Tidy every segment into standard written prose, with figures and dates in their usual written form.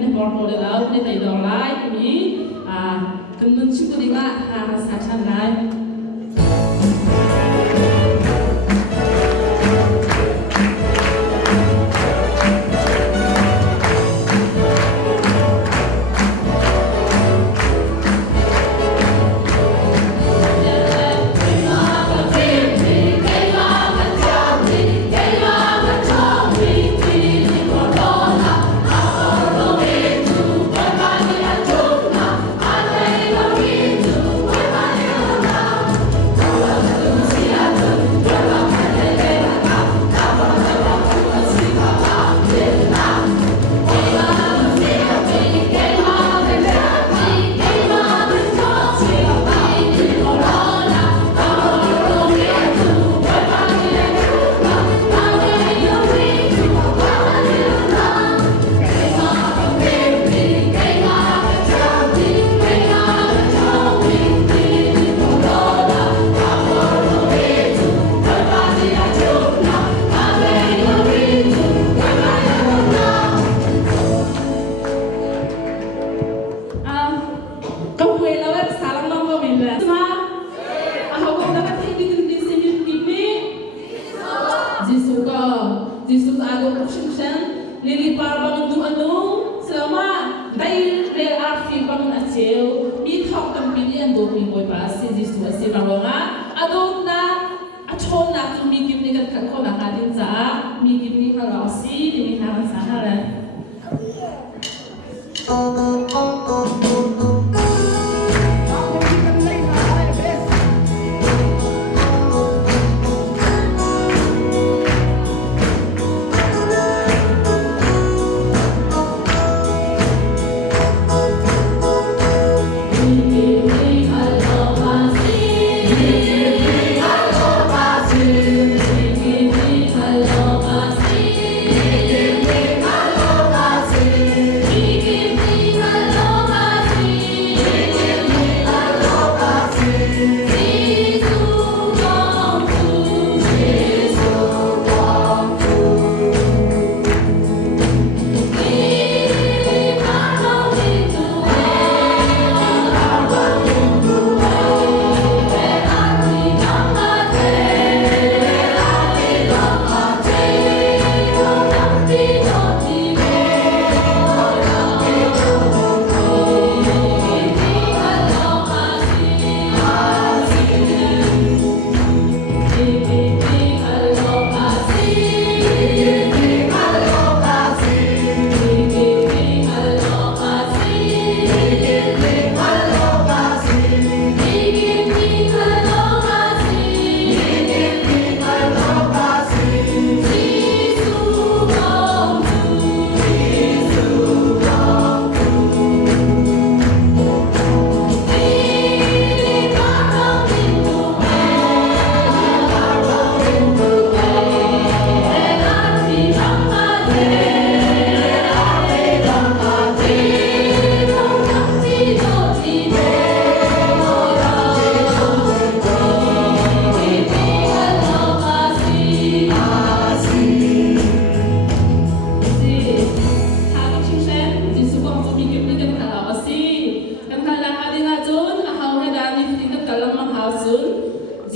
kan bor le lau ni tai do lai mi kan nun chu di nga sa chan lai Jesus ago protection lili par bangun du anu selama dai re arfi bangun aceu mi thok kam pilian do mi boy pa si Jesus ase bangonga adon na achon na tu mi gimni kan ko na kadin za mi gimni ka ra si ni na sa na la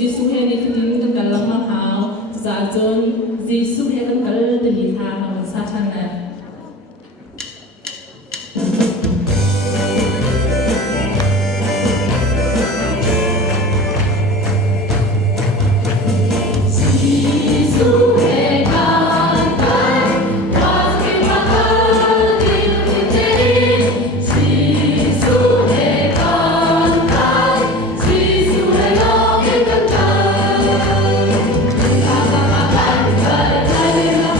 Jesus he ni tin kan dalam mahau za zon Jesus he kan kal de li tha ma sa chan na Hallelujah.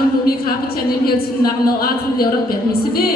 างดูมีค่ะเป็นเช่นนี้เพียงชิมนักโนอาที่เดียวเราเปลี่ยนมีสิดี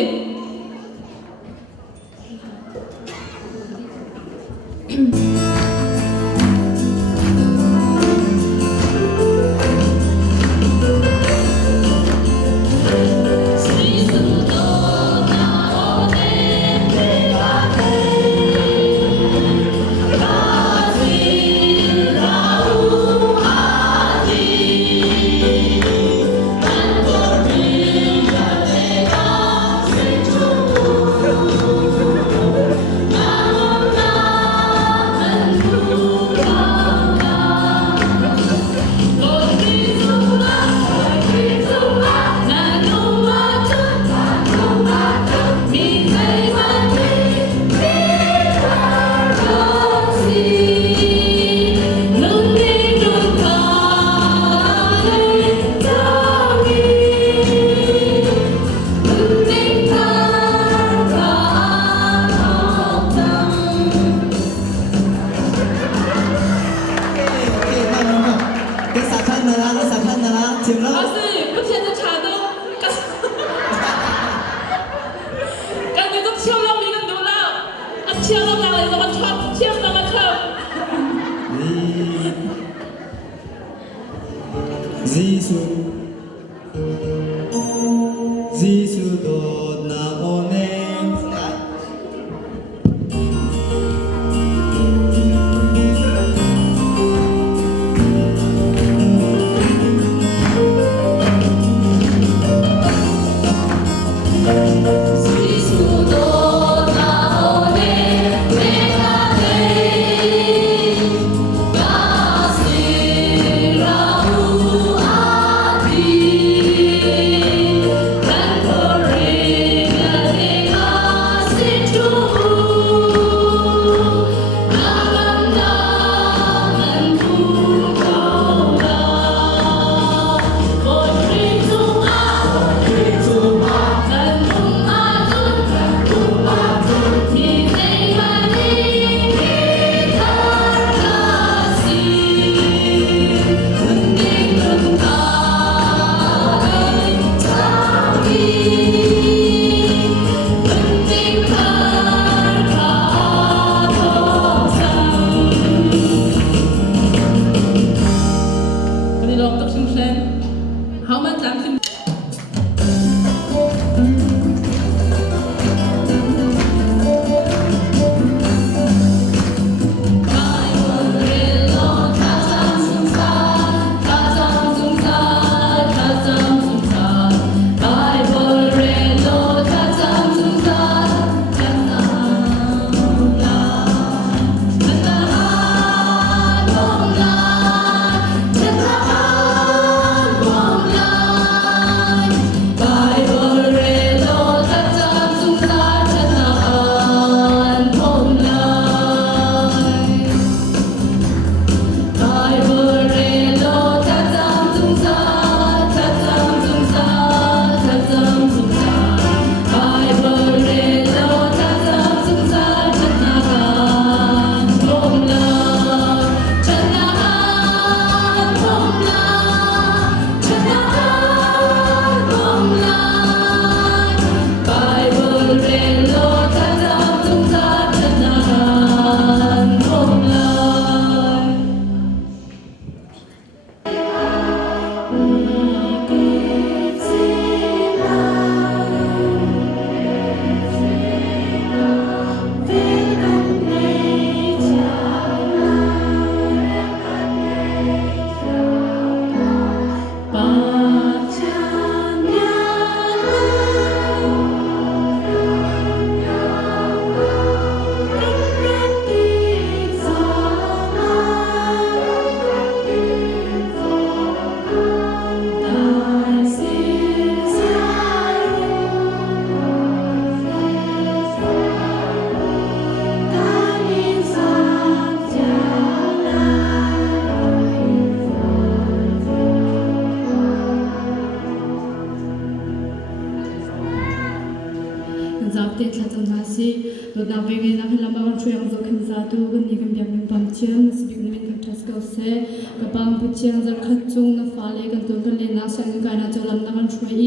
te tlatam nasi lo da venge na hela ma wan chuyang zo kan za tu gan ni kan biam min pam chiam nasibik ni min kan tas ko se ka pam พิเชียงจะขัดจุงนะฟ้าเลกันตัวกันเลนะเสียงกันนะจลำนักันช่วย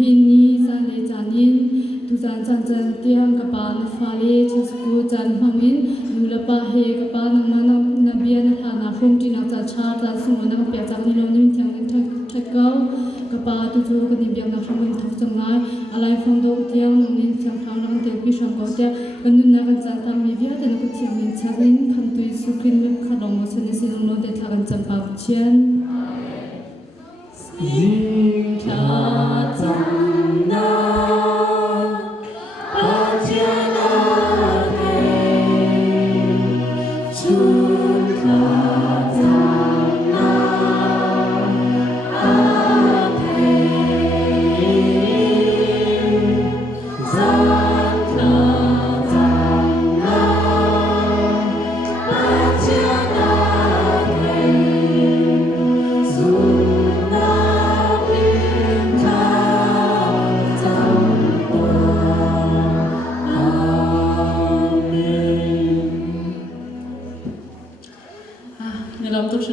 ลินนี้จันเลจานินทุจันจันจันเตียงกับปานฟ้าเลชสกุจันพัมินนูลปาเฮกับปานมันนเบียนหานาพุ่งที่นักจัดชาจัดสมุนนักเปียจังนิลนิมเทียงนิทักเก้ากับปาตุจูกันนิเบียงนักชมินทักจังไงอะไรฟังดอกเตียงนินเทียงทางนักเตียงพิชังเกาเตียกันนุนนักจัดตามมีเบียแต่นักเทียงนินชารินพันตุยสุขินเล็บขดมวัชนิสิลโนเดทากันจังปาเชียน